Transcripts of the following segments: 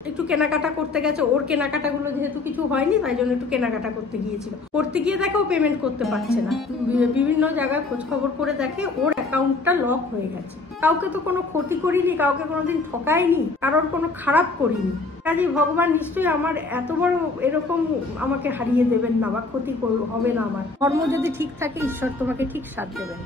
একটু কেনাকাটা করতে গেছে, ওর কেনাকাটাগুলো যেহেতু কিছু হয়নি তাই জন্য একটু কেনাকাটা করতে গিয়েছিল। করতে গিয়ে দেখে ও পেমেন্ট করতে পারছে না, বিভিন্ন জায়গায় খোঁজ খবর করে দেখে ওর অ্যাকাউন্টটা লক হয়ে গেছে। কাউকে তো কোনো ক্ষতি করিনি, কাউকে কোনোদিন ঠকাইনি, কারোর কোনো খারাপ করিনি। কাজে ভগবান নিশ্চয়ই আমার এত বড় এরকম আমাকে হারিয়ে দেবেন না বা ক্ষতি হবে না। আমার কর্ম যদি ঠিক থাকে ঈশ্বর তোমাকে ঠিক সাথ দেবেন।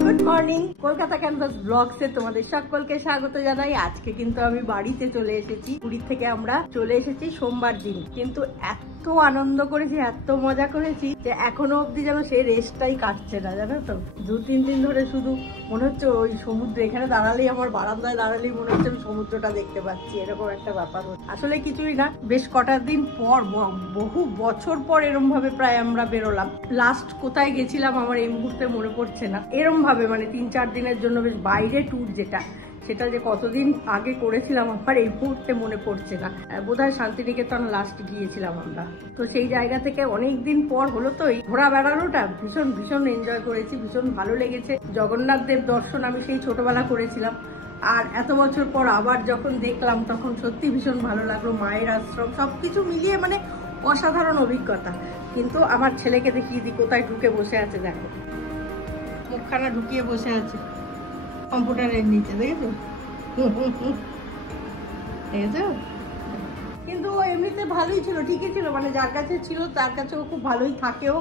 গুড মর্নিং, কলকাতা ক্যানভাস ব্লগসে তোমাদের সকলকে স্বাগত জানাই। আজকে কিন্তু আমি বাড়িতে চলে এসেছি। পুরীর থেকে আমরা চলে এসেছি সোমবার দিন, কিন্তু এত আনন্দ করেছি, এত মজা করেছি যে এখনো অব্দি যেন সেই রেস্টটাই কাটছে না, জানো তো। 2-3 দিন ধরে শুধু মনে হচ্ছে ওই সমুদ্র, এখানে দাঁড়ালেই আমার বারান্দায় দাঁড়ালেই মনে হচ্ছে আমি সমুদ্রটা দেখতে পাচ্ছি, এরকম একটা ব্যাপার হচ্ছে। আসলে কিছুই না, বেশ কটা দিন পর, বহু বছর পর এরম ভাবে প্রায় আমরা বেরোলাম। লাস্ট কোথায় গেছিলাম আমার এই মুহূর্তে মনে পড়ছে না। এরম ভাবে মানে 3-4 দিনের জন্য বেশ বাইরে ট্যুর, সেটা যে কতদিন আগে করেছিলাম আমার এই মুহূর্তে মনে পড়ছে না। বোধহয় শান্তিনিকেতন লাস্ট গিয়েছিলাম আমরা। তো সেই জায়গা থেকে অনেক দিন পর হলো তো এই ঘোরা বেড়ানোটা ভীষণ ভীষণ এনজয় করেছি, ভীষণ ভালো লেগেছে। জগন্নাথ দেব দর্শন আমি সেই ছোটবেলা করেছিলাম, আর এত বছর পর আবার যখন দেখলাম তখন সত্যি ভীষণ ভালো লাগলো। মায়ের আশ্রম সবকিছু মিলিয়ে মানে অসাধারণ অভিজ্ঞতা। কিন্তু আমার ছেলেকে দেখিয়ে দিই কোথায় ঢুকে বসে আছে, দেখো মুখখানা ঢুকিয়ে বসে আছে কম্পিউটারের নিচে, দেখেছো? দেখেছো? কিন্তু এমনিতে ভালোই ছিল, ঠিকই ছিল, মানে যার কাছে ছিল তার কাছে ও খুব ভালোই থাকেও,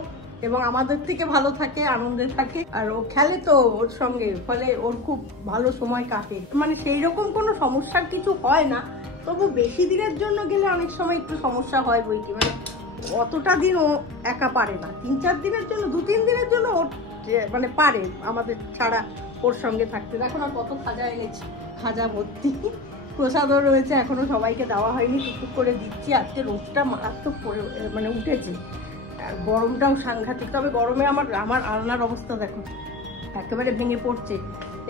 এবং আমাদের থেকে ভালো থাকে, আনন্দে থাকে। আর ও খেলে তো ওর সঙ্গে, ফলে ওর খুব ভালো সময় কাটে। মানে সেই রকম কোনো সমস্যার কিছু হয় না, তবু বেশি দিনের জন্য গেলে অনেক সময় একটু সমস্যা হয় বই কি। মানে অতটা দিন ও একা পারে না, 3-4 দিনের জন্য, 2-3 দিনের জন্য ওর মানে পারে আমাদের ছাড়া ওর সঙ্গে থাকতে। দেখো না কত খাজা এনেছি, খাজা ভর্তি, প্রসাদও রয়েছে, এখনো সবাইকে দেওয়া হয়নি, টুকটুক করে দিচ্ছি। আজকে রোদটা মারাত্মক মানে উঠেছে, আর গরমটাও সাংঘাতিক। তবে গরমে আমার আলনার অবস্থা দেখো একেবারে ভেঙে পড়ছে।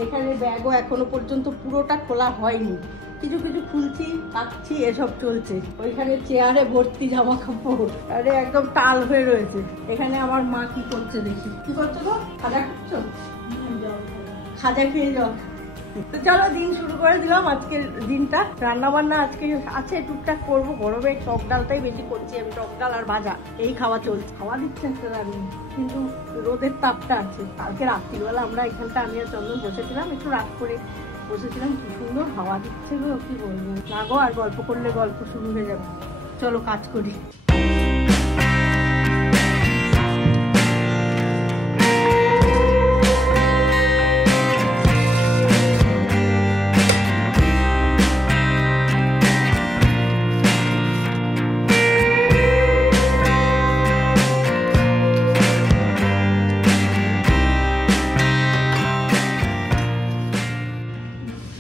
এখানে ব্যাগও এখনো পর্যন্ত পুরোটা খোলা হয়নি, কিছু কিছু খুলছি, পাচ্ছি, এসব চলছে। ওইখানে চেয়ারে ভর্তি জামা কাপড়, আরে একদম টাল হয়ে রয়েছে। এখানে আমার মা কি করছে দেখি। কি করছো গো? খাজা খাচ্ছো? খাজা খেয়ে যাও। তো চলো দিন শুরু করে দিলাম। আজকের দিনটা রান্না বান্না আজকে আছে, টুকটাক করবো। গরমে টক ডালটাই বেশি করছি আমি, টক ডাল আর ভাজা, এই খাওয়া চলছে। খাওয়া দিচ্ছে একটা রান্না, কিন্তু রোদের তাপটা আছে। কালকে রাত্রিবেলা আমরা এখানটা আমি আর চন্দন বসেছিলাম, একটু রাত করে বসেছিলাম, কি সুন্দর হাওয়া দিচ্ছে গো, কি বলবো না গো। আর গল্প করলে গল্প শুরু হয়ে যাবে, চলো কাজ করি।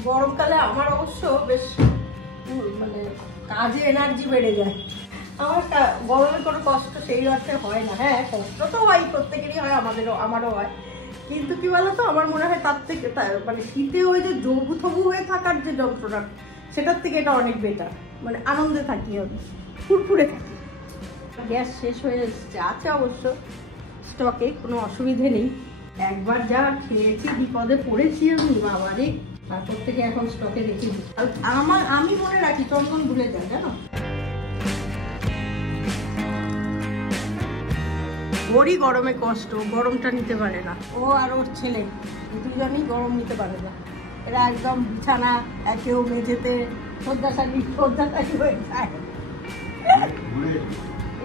গরমকালে আমার অবশ্য বেশ মানে কাজে এনার্জি বেড়ে যায়। আমার গরমে কোনো কষ্ট সেই অর্থে হয় না। হ্যাঁ, কষ্ট তো হয়, প্রত্যেকেরই হয়, আমারও হয়। কিন্তু কি বলতো, আমার মনে হয় তার থেকে মানে শীতে ওই যে জবু থবু হয়ে থাকার যে যন্ত্রণা, সেটার থেকে এটা অনেক বেটার। মানে আনন্দে থাকি আমি, ফুরফুরে থাকি। গ্যাস শেষ হয়ে এসছে, আছে অবশ্য স্টকে, কোনো অসুবিধে নেই। একবার যা খেয়েছি, বিপদে পড়েছি আমি বাবারে, তারপর থেকে এখন স্টকে রেখে দিই। আমি মনে রাখি, চন্দন ভুলে যায়, জানো। ওরই গরমে কষ্ট, গরমটা নিতে পারে না। ও আর ওর ছেলে দুজনেই গরম নিতে পারে না। এরা একদম বিছানা কেউ মেঝেতে শয্যাশায়ী হয়ে যায়।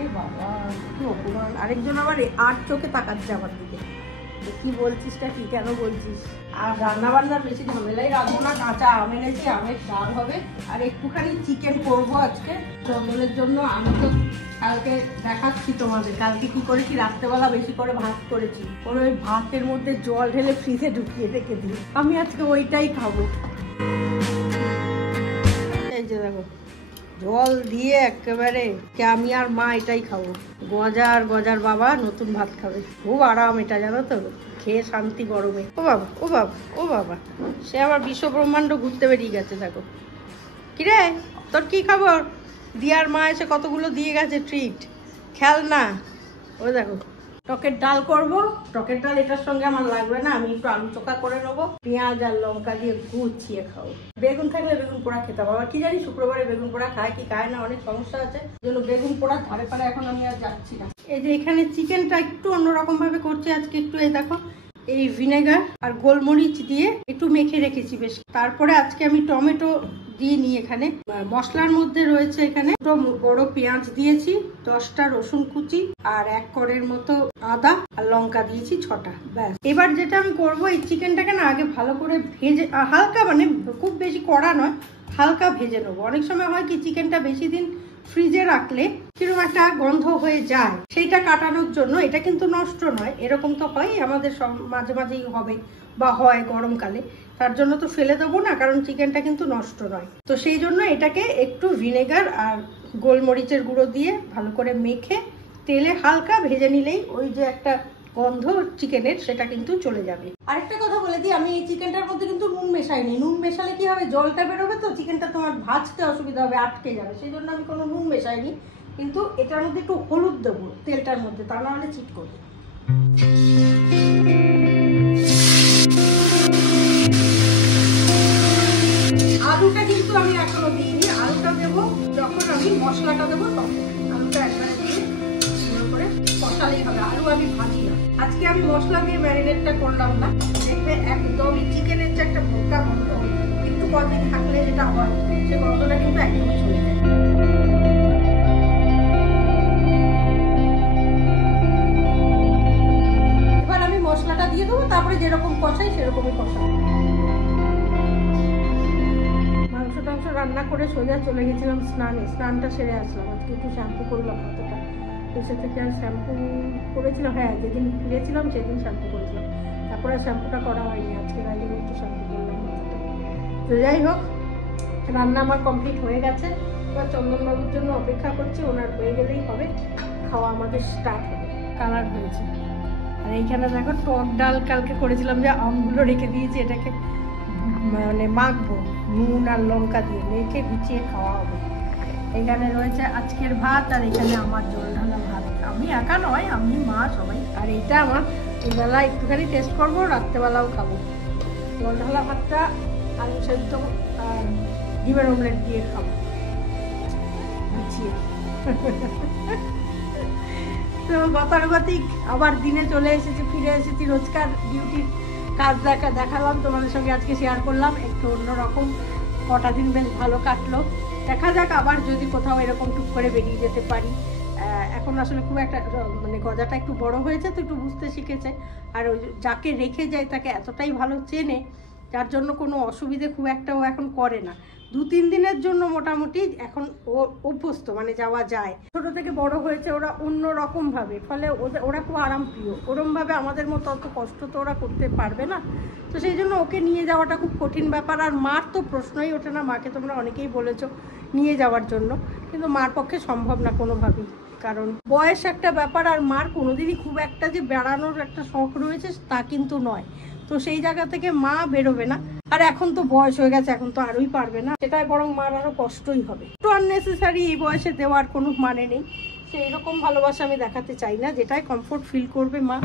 এ বাবা কি অপমান। আরেকজন আবার আর চোখে তাকাচ্ছে আমার দিকে, কি বলছিসটা কি, কেন বলছিস? আর রান্না বান্নার বেশি ঝামেলাই রাখবো না। কাঁচা আম এনেছি, আমের ডাল হবে, আর একটুখানি চিকেন করবো আজকে চন্দনের জন্য। আমি তো কালকে দেখাচ্ছি তোমাদের, কালকে কি করেছি। রাত্রেবেলা বেশি করে ভাত করেছি, ওই ভাতের মধ্যে জল ঢেলে ফ্রিজে ঢুকিয়ে রেখে দিই। আমি আজকে ওইটাই খাবো। এই যে দেখো, জল দিয়ে একেবারে আমি আর মা এটাই খাবো। গজার বাবা নতুন ভাত খাবে, খুব আরাম এটা, জানো তো, খেয়ে শান্তি গরমে। ও বাবা, ও বাবা, ও বাবা, সে আবার বিশ্ব ব্রহ্মাণ্ড ঘুরতে বেরিয়ে গেছে। দেখো কিরে, তোর কি খবর? দিয়ার মা এসে কতগুলো দিয়ে গেছে ট্রিট, খেলনা। ও দেখো টকের ডাল করব। টকের ডাল এটার সঙ্গে আমার লাগবে না, আমি একটু আলু চোখা করে নেবো, পেঁয়াজ আর লঙ্কা দিয়ে গুছিয়ে খাবো। বেগুন থাকলে বেগুন পোড়া খেতে হবে, আবার কি জানি শুক্রবারে বেগুন পোড়া খায় কি খায় না, অনেক সমস্যা আছে, জন্য বেগুন পোড়ার ধারে পারে এখন আমি আর যাচ্ছি না। এই যে এখানে চিকেনটা একটু অন্যরকম ভাবে করছে আজকে, একটু এই দেখো এই ভিনেগার আর গোলমরিচ দিয়ে একটু মেখে রেখেছি বেশ। তারপরে আজকে আমি টমেটো দিয়ে নিই। এখানে মশলার মধ্যে রয়েছে এখানে দুটো বড় পেঁয়াজ দিয়েছি, 10টা রসুন কুচি আর 1 কোড়ের মতো আদা আর লঙ্কা দিয়েছি 6টা, ব্যাস। এবার যেটা আমি করবো, এই চিকেনটাকে না আগে ভালো করে ভেজে, হালকা মানে খুব বেশি কড়া নয়, হালকা ভেজে নেবো। অনেক সময় হয় কি চিকেনটা বেশি দিন ফ্রিজে রাখলে কিরকম একটা গন্ধ হয়ে যায়, সেইটা কাটানোর জন্য। এটা কিন্তু নষ্ট নয়, এরকম তো হয় আমাদের সব মাঝে মাঝেই হবে বা হয় গরমকালে, তার জন্য তো ফেলে দেবো না, কারণ চিকেনটা কিন্তু নষ্ট নয়। তো সেই জন্য এটাকে একটু ভিনেগার আর গোলমরিচের গুঁড়ো দিয়ে ভালো করে মেখে তেলে হালকা ভেজে নিলেই ওই যে একটা গন্ধ চিকেনের সেটা কিন্তু চলে যাবে। আরেকটা কথা বলে দিই, আমি এই চিকেনটার মধ্যে কিন্তু নুন মেশাইনি। নুন মেশালে কি হবে, জলটা বেরোবে তো চিকেনটা তোমার ভাজতে অসুবিধা হবে, আটকে যাবে, সেই জন্য আমি কোনো নুন মেশাইনি। কিন্তু এটার মধ্যে একটু হলুদ দেবো তেলটার মধ্যে, তা না হলে চিট করবে। আলুটা কিন্তু আমি এখনো দিইনি, আলুটা দেবো যখন আমি মশলাটা দেবো তখন। আলুটা একবারে দিয়ে ভালো করে কষালেই হবে, আলু আমি ভাজি না। আজকে আমি মশলা দিয়ে ম্যারিনেটটা করলাম না, দেখবে একদমই চিকেনের যে একটা ভোকা গন্ধ একটু কদিন থাকলে যেটা হয়, সে গন্ধটা কিন্তু একদমই চলে যায়। এবার আমি মশলাটা দিয়ে দেবো, তারপরে যেরকম কষাই সেরকমই কষাবো। মাংস রান্না করে সোজা চলে গেছিলাম স্নানে, স্নানটা সেরে আসলাম। আজকে একটু শ্যাম্পু করলাম হাতটা, এসে থেকে আর শ্যাম্পু করেছিলাম, হ্যাঁ যেদিন ফিরেছিলাম সেদিন শ্যাম্পু করেছিলাম, তারপরে শ্যাম্পুটা করা হয়নি, আজকে রাইজে একটু শ্যাম্পু করলাম হাতটা। তো যাই হোক, রান্না আমার কমপ্লিট হয়ে গেছে। এবার চন্দনবাবুর জন্য অপেক্ষা করছি, ওনার হয়ে গেলেই হবে, খাওয়া আমাদের স্টার্ট হবে। কালার হয়েছে। আর এইখানে দেখো টক ডাল কালকে করেছিলাম, যে আমগুলো রেখে দিয়েছি, এটাকে মানে মাখবো নুন আর লঙ্কা দিয়ে, মেখে গুছিয়ে খাওয়া হবে। এখানে রয়েছে আজকের ভাত, আর এখানে আমার জল ঢালা ভাত। আমি একা নয়, আমি মা সবাই। আর এটা আমার এবেলা একটুখানি টেস্ট করবো, রাত্রেবেলাও খাবো। জল ঢালা ভাতটা আলু সেদ্ধ আর ডিমের অমলেট দিয়ে খাবো গুছিয়ে। তো গতানুগতিক আবার দিনে চলে এসেছি, ফিরে এসেছি রোজকার ডিউটির কাজ দেখালাম তোমাদের সঙ্গে, আজকে শেয়ার করলাম। একটু অন্যরকম কটা দিন বেশ ভালো কাটলো। দেখা যাক আবার যদি কোথাও এরকম টুক করে বেরিয়ে যেতে পারি। এখন আসলে খুব একটা মানে গজাটা একটু বড় হয়েছে, তো একটু বুঝতে শিখেছে। আর ওই যাকে রেখে যায় তাকে এতটাই ভালো চেনে, যার জন্য কোনো অসুবিধে খুব একটা ও এখন করে না। 2-3 দিনের জন্য মোটামুটি এখন ও অভ্যস্ত, মানে যাওয়া যায়। ছোট থেকে বড় হয়েছে ওরা অন্য রকম ভাবে, ফলে ওরা খুব আরামপ্রিয়। ওরম ভাবে আমাদের মতো অত কষ্ট তো ওরা করতে পারবে না, তো সেই জন্য ওকে নিয়ে যাওয়াটা খুব কঠিন ব্যাপার। আর মার তো প্রশ্নই ওঠে না, মাকে তোমরা অনেকেই বলেছো নিয়ে যাওয়ার জন্য, কিন্তু মার পক্ষে সম্ভব না কোনোভাবেই, কারণ বয়স একটা ব্যাপার। আর মার কোনোদিনই খুব একটা যে বেড়ানোর একটা শখ রয়েছে তা কিন্তু নয়, তো সেই জায়গা থেকে মা বেরোবে না। আর এখন তো বয়স হয়ে গেছে, এখন তো আরোই পারবে না, সেটাই বরং মার আরো কষ্টই হবে। একটু আননেসেসারি এই বয়সে দেওয়ার কোনো মানে নেই। সেই রকম ভালোবাসা আমি দেখাতে চাই না, যেটাই কমফোর্ট ফিল করবে মা,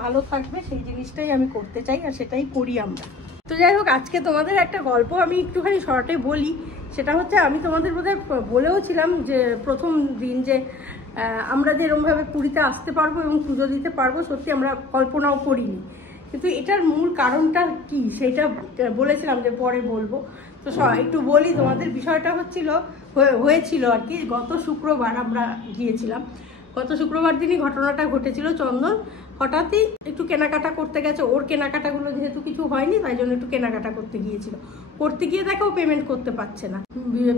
ভালো থাকবে, সেই জিনিসটাই আমি করতে চাই, আর সেটাই করি আমরা। তো যাই হোক, আজকে তোমাদের একটা গল্প আমি একটুখানি শর্টে বলি। সেটা হচ্ছে, আমি তোমাদের বোধহয় বলেও ছিলাম যে প্রথম দিন যে আমরা যে এরকমভাবে পুরীতে আসতে পারবো এবং পুজো দিতে পারবো, সত্যি আমরা কল্পনাও করিনি। কিন্তু এটার মূল কারণটা কি সেটা বলেছিলাম যে পরে বলবো। তো একটু বলি তোমাদের, বিষয়টা হয়েছিল আর কি, গত শুক্রবার আমরা গিয়েছিলাম। গত শুক্রবার দিনই ঘটনাটা ঘটেছিল। চন্দন হঠাৎই একটু কেনাকাটা করতে গেছে, ওর কেনাকাটাগুলো যেহেতু কিছু হয়নি তাই জন্য একটু কেনাকাটা করতে গিয়েছিল। করতে গিয়ে দেখে ও পেমেন্ট করতে পারছে না,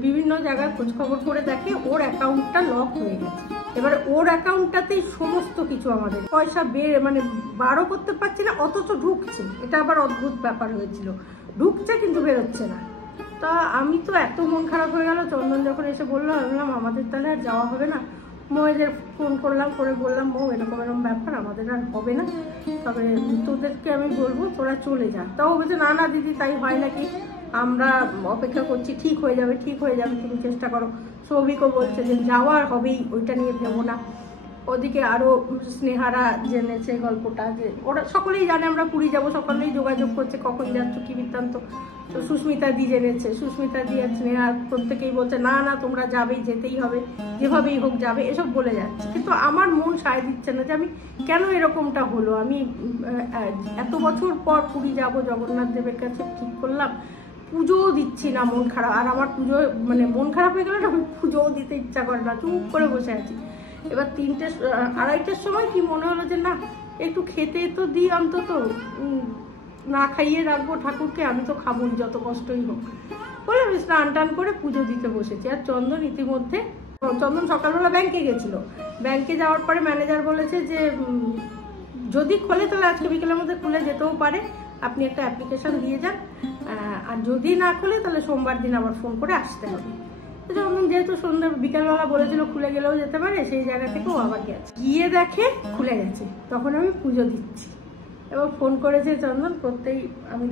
বিভিন্ন জায়গায় খোঁজখবর করে দেখে ওর অ্যাকাউন্টটা লক হয়ে গেছে। এবারে ওর অ্যাকাউন্টটাতেই সমস্ত কিছু আমাদের পয়সা মানে বারও করতে পারছি না, অথচ ঢুকছে। এটা আবার অদ্ভুত ব্যাপার হয়েছিল, ঢুকছে কিন্তু বেরোচ্ছে না। তা আমি তো এত মন খারাপ হয়ে গেল, চন্দন যখন এসে বললো, আমি বললাম আমাদের তাহলে আর যাওয়া হবে না। মৌয়েদের ফোন করলাম, করে বললাম মৌ এরকম ব্যাপার, আমাদের আর হবে না, তবে তোদেরকে আমি বলবো তোরা চলে যা। তাও বলছে না না দিদি তাই হয় নাকি, আমরা অপেক্ষা করছি, ঠিক হয়ে যাবে তুমি চেষ্টা করো। সৌভিকও বলছে যে যাওয়ার হবেই, ওইটা নিয়ে ভেবো না। ওদিকে আরও স্নেহারা জেনেছে গল্পটা, যে ওরা সকলেই জানে আমরা পুরী যাব, সকলেই যোগাযোগ করছে কখন যাচ্ছ কি বৃত্তান্ত। তো সুস্মিতা দি জেনেছে, সুস্মিতা দি আর স্নেহা প্রত্যেকেই বলছে না না তোমরা যাবেই, যেতেই হবে, যেভাবেই হোক যাবে, এসব বলে যাচ্ছে। কিন্তু আমার মন সায় দিচ্ছে না যে আমি কেন এরকমটা হলো। আমি এত বছর পর পুরী যাব, জগন্নাথ দেবের কাছে ঠিক করলাম, পুজোও দিচ্ছি না, মন খারাপ। আর আমার পুজো মানে মন খারাপ হয়ে গেলে না, আমি পুজোও দিতে ইচ্ছা করে না, চুপ করে বসে আছি। এবার 2:30-2:30টার সময় কি মনে হলো যে না একটু খেতে তো দিই, অন্তত না খাইয়ে রাখবো ঠাকুরকে, আমি তো খাবোই যত কষ্টই হোক বলে আমি স্নান টান করে পুজো দিতে বসেছি। আর চন্দন ইতিমধ্যে, চন্দন সকালবেলা ব্যাংকে গেছিল, ব্যাংকে যাওয়ার পরে ম্যানেজার বলেছে যে যদি খোলে তাহলে আজকে বিকেলের মধ্যে খুলে যেতেও পারে, আপনি একটা অ্যাপ্লিকেশন দিয়ে যান, আর যদি না খোলে তাহলে সোমবার দিন আবার ফোন করে আসতে হবে। চন্দন যেহেতু সন্ধ্যা বিকালবেলা বলেছিল খুলে গেলেও যেতে পারে, সেই জায়গা থেকেও আবার গেছে, গিয়ে দেখে খুলে গেছে। তখন আমি পুজো দিচ্ছি, এবার ফোন করেছে চন্দন, করতেই আমি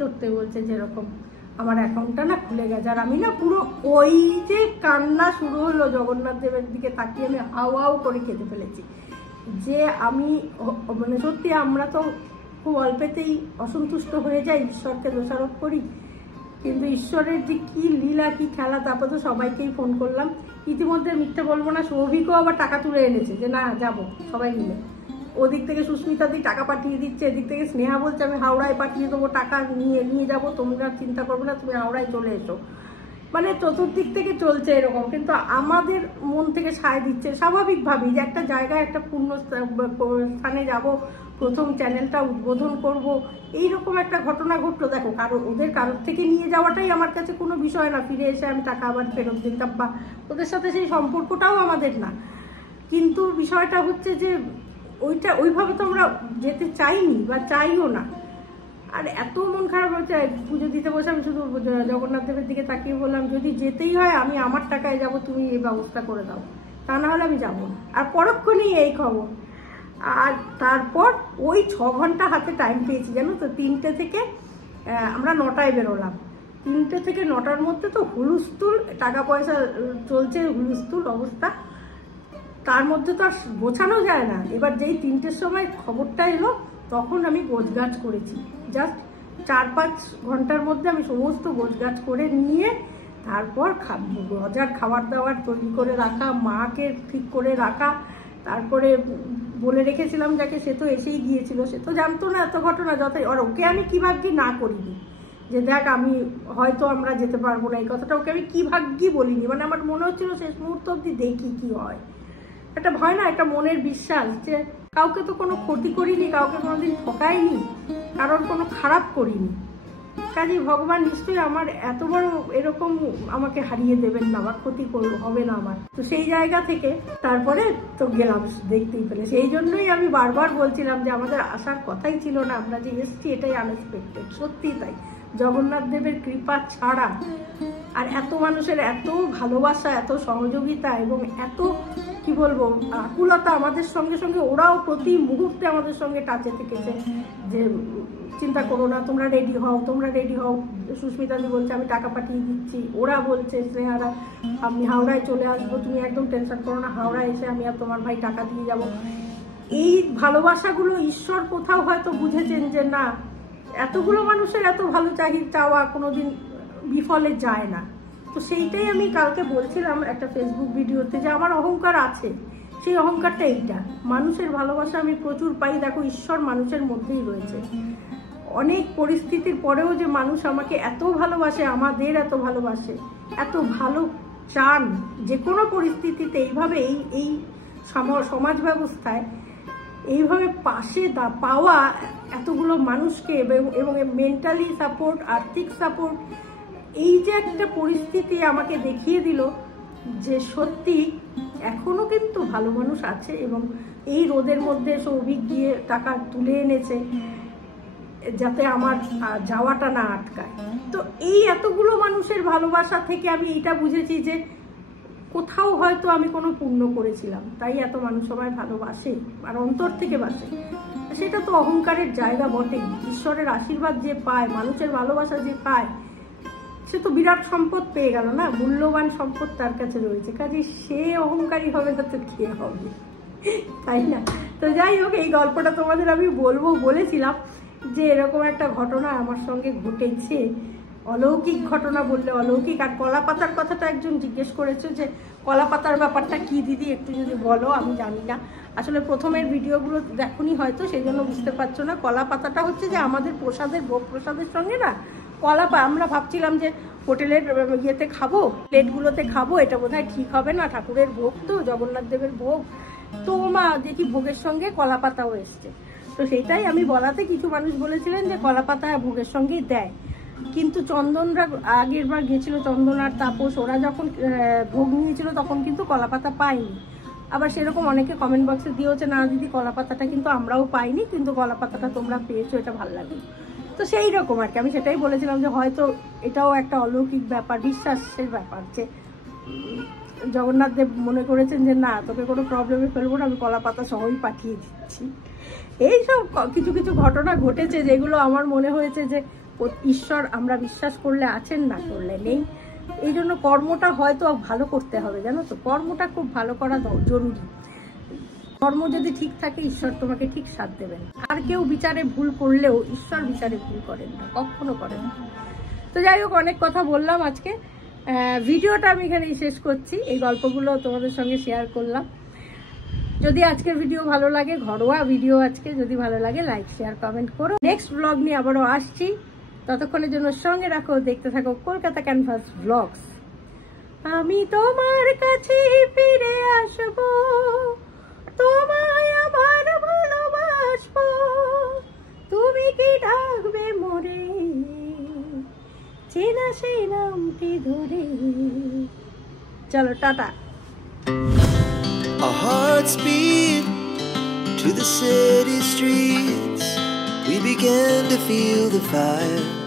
ধরতে বলছে যেরকম আমার অ্যাকাউন্টটা না খুলে গেছে। আর আমি না পুরো ওই যে কান্না শুরু হলো জগন্নাথ দেবের দিকে তাকিয়ে আমি হাও করে কেঁদে ফেলেছি। যে আমি মানে সত্যি আমরা তো খুব অল্পেতেই অসন্তুষ্ট হয়ে যাই, ঈশ্বরকে দোষারোপ করি, কিন্তু ঈশ্বরের যে কী লীলা কী খেলা। তারপর তো সবাইকেই ফোন করলাম, ইতিমধ্যে মিথ্যে বলবো না, সৌভিকও আবার টাকা তুলে এনেছে যে না যাব সবাই মিলে। ওদিক থেকে সুস্মিতা দি টাকা পাঠিয়ে দিচ্ছে, এদিক থেকে স্নেহা বলছে আমি হাওড়ায় পাঠিয়ে দেবো, টাকা নিয়ে যাবো, তোমরা চিন্তা করবে না, তুমি হাওড়ায় চলে এসো। মানে চতুর্দিক থেকে চলছে এরকম, কিন্তু আমাদের মন থেকে সায় দিচ্ছে স্বাভাবিকভাবেই যে একটা জায়গায় একটা পূর্ণ স্থানে যাব, প্রথম চ্যানেলটা উদ্বোধন করব, এইরকম একটা ঘটনা ঘটলো। দেখো কারোর থেকে নিয়ে যাওয়াটাই আমার কাছে কোনো বিষয় না, ফিরে এসে আমি টাকা আবার ফেরত দিতাম, বা ওদের সাথে সেই সম্পর্কটাও আমাদের না। কিন্তু বিষয়টা হচ্ছে যে ওইভাবে তো আমরা যেতে চাইনি বা চাইও না। আর এত মন খারাপ হচ্ছে, পুজো দিতে বসে আমি শুধু জগন্নাথ দেবের দিকে তাকিয়ে বললাম যদি যেতেই হয় আমি আমার টাকায় যাব, তুমি এই ব্যবস্থা করে দাও, তা না হলে আমি যাবো না। আর পরক্ষণেই এই খবর। আর তারপর ওই 6 ঘন্টা হাতে টাইম পেয়েছি জানো তো। 3টে থেকে আমরা 9টায় বেরোলাম, 3টে থেকে 9টার মধ্যে তো হুলস্থুল, টাকা পয়সা চলছে, হুলস্থুল অবস্থা, তার মধ্যে তো আর গোছানো যায় না। এবার যেই 3টের সময় খবরটা এলো তখন আমি গোছগাছ করেছি, জাস্ট 4-5 ঘন্টার মধ্যে আমি সমস্ত গোছগাছ করে নিয়ে তারপর রোজার খাবার দাবার তৈরি করে রাখা, মাকে ঠিক করে রাখা, তারপরে বলে রেখেছিলাম যাকে, সে তো এসেই গিয়েছিল, সে তো জানতো না এত ঘটনা যতই, আর ওকে আমি কি ভাগ্যি না করিনি যে দেখ আমি হয়তো আমরা যেতে পারবো না, এই কথাটা ওকে আমি কি ভাগ্যি বলিনি। মানে আমার মনে হচ্ছিল শেষ মুহূর্ত অবধি দেখি কি হয়। একটা ভয় না, একটা মনের বিশ্বাস যে কাউকে তো কোনো ক্ষতি করিনি, কাউকে কোনোদিন ঠকাইনি, কারোর কোনো খারাপ করিনি, কাজেই ভগবান নিশ্চয়ই আমার এত বড় এরকম আমাকে হারিয়ে দেবেন না বা ক্ষতি হবে না আমার। তো সেই জায়গা থেকে তারপরে তো গেলাম দেখতেই পেলে। সেই জন্যই আমি বারবার বলছিলাম যে আমাদের আসার কথাই ছিল না, আমরা যে এসছি এটাই আনএক্সপেক্টেড। সত্যিই তাই, জগন্নাথ দেবের কৃপা ছাড়া আর এত মানুষের এত ভালোবাসা, এত সহযোগিতা এবং এত কি বলবো আকুলতা আমাদের সঙ্গে সঙ্গে, ওরাও প্রতি মুহূর্তে আমাদের সঙ্গে টাচে থেকেছে যে চিন্তা করো না, তোমরা রেডি হও, তোমরা রেডি হও। সুস্মিতা দি বলছে আমি টাকা পাঠিয়ে দিচ্ছি, ওরা বলছে স্নেহারা আমি হাওড়ায় চলে আসবো, তুমি একদম টেনশন করো না, হাওড়ায় এসে আমি আর তোমার ভাই টাকা দিয়ে যাব। এই ভালোবাসাগুলো ঈশ্বর কোথাও হয়তো বুঝেছেন যে না, এতগুলো মানুষের এত ভালো চাওয়া কোনোদিন বিফলে যায় না। তো সেইটাই আমি কালকে বলছিলাম একটা ফেসবুক ভিডিওতে যে আমার অহংকার আছে, সেই অহংকারটা এইটা, মানুষের ভালোবাসা আমি প্রচুর পাই। দেখো ঈশ্বর মানুষের মধ্যেই রয়েছে, অনেক পরিস্থিতির পরেও যে মানুষ আমাকে এত ভালোবাসে, আমাদের এত ভালোবাসে, এত ভালো চান যে কোনো পরিস্থিতিতে এইভাবে এই সমাজ ব্যবস্থায় এইভাবে পাশে পাওয়া এতগুলো মানুষকে এবং মেন্টালি সাপোর্ট, আর্থিক সাপোর্ট, এই যে একটা পরিস্থিতি আমাকে দেখিয়ে দিল যে সত্যি এখনো কিন্তু ভালো মানুষ আছে। এবং এই রোদের মধ্যে সৌভিক গিয়ে টাকা তুলে এনেছে যাতে আমার যাওয়াটা না আটকায়। তো এই এতগুলো মানুষের ভালোবাসা থেকে আমি এইটা বুঝেছি যে কোথাও হয়তো আমি কোনো পুণ্য করেছিলাম, তাই এত মানুষ আমায় ভালোবাসে আর অন্তর থেকে বাসে। সেটা তো অহংকারের জায়গা বটেই। ঈশ্বরের আশীর্বাদ যে পায়, মানুষের ভালোবাসা যে পায়, সে তো বিরাট সম্পদ পেয়ে গেল না, মূল্যবান সম্পদ তার কাছে রয়েছে, কাজে সে অহংকারী হবে না তো কে হবে। তাই না? তো যাই হোক, এই গল্পটা তোমাদের আমি বলেছিলাম যে এরকম একটা ঘটনা আমার সঙ্গে ঘটেছে। অলৌকিক ঘটনা বললে অলৌকিক। আর কলা পাতার কথাটা একজন জিজ্ঞেস করেছে যে কলা পাতার ব্যাপারটা কি দিদি, একটু যদি বলো। আমি জানি না, আসলে প্রথমের ভিডিওগুলো দেখুনি হয়তো, সেই জন্য বুঝতে পারছো না। কলা পাতাটা হচ্ছে যে আমাদের প্রসাদের, ভোগ প্রসাদের সঙ্গে না আমরা ভাবছিলাম যে হোটেলের ইয়েতে খাবো, প্লেটগুলোতে খাবো, এটা বোধহয় ঠিক হবে না, ঠাকুরের ভোগ তো, জগন্নাথ দেবের ভোগ। তো মা দেখি ভোগের সঙ্গে কলা পাতাও এসছে। তো সেইটাই আমি বলাতে কিছু মানুষ বলেছিলেন যে কলা পাতা ভোগের সঙ্গেই দেয়, কিন্তু চন্দনরা আগের বার গেছিল, চন্দন আর তাপস, ওরা যখন ভোগ নিয়েছিল তখন কিন্তু কলা পাতা পায়নি। আবার সেরকম অনেকে কমেন্ট বক্সে দিয়েছে, না দিদি কলা পাতাটা কিন্তু আমরাও পাইনি, কিন্তু কলা পাতাটা তোমরা পেয়েছো, এটা ভালো লাগে। তো সেই রকম আর কি, আমি সেটাই বলেছিলাম যে হয়তো এটাও একটা অলৌকিক ব্যাপার, বিশ্বাসের ব্যাপার, যে জগন্নাথ দেব মনে করেছেন যে না, তোকে কোনো প্রবলেমে ফেলবো না, আমি কলা পাতা সহই পাঠিয়ে দিচ্ছি। এইসব কিছু কিছু ঘটনা ঘটেছে যেগুলো আমার মনে হয়েছে যে ঈশ্বর আমরা বিশ্বাস করলে আছেন, না করলে নেই। এই জন্য কর্মটা হয়তো ভালো করতে হবে, জানো তো, কর্মটা খুব ভালো করা জরুরি। কর্ম যদি ঠিক থাকে ঈশ্বর তোমাকে ঠিক সাথ দেবেন। আর কেউ বিচারে ভুল করলেও ঈশ্বর বিচারে ভুল করেন না, কখনো করেন না। তো যাই হোক, অনেক কথা বললাম আজকে, ভিডিওটা আমি এখানেই শেষ করছি। এই গল্পগুলো তোমাদের সঙ্গে শেয়ার করলাম। যদি আজকের ভিডিও ভালো লাগে, ঘরোয়া ভিডিও আজকে যদি ভালো লাগে, লাইক শেয়ার কমেন্ট করো। নেক্সট ব্লগ নিয়ে আবারও আসছি, ততক্ষণের জন্য সঙ্গে রাখো, দেখতে থাকো কলকাতা ক্যানভাস ব্লগস। আমি তোমার কাছে ফিরে আসবো, তোমায় আবার ভালোবাসবো, তুমি কি ডাকবে মোরে, চেনা সেই নামটি ধরে। চলো tata. Our hearts beat to the city streets. We began to feel the fire.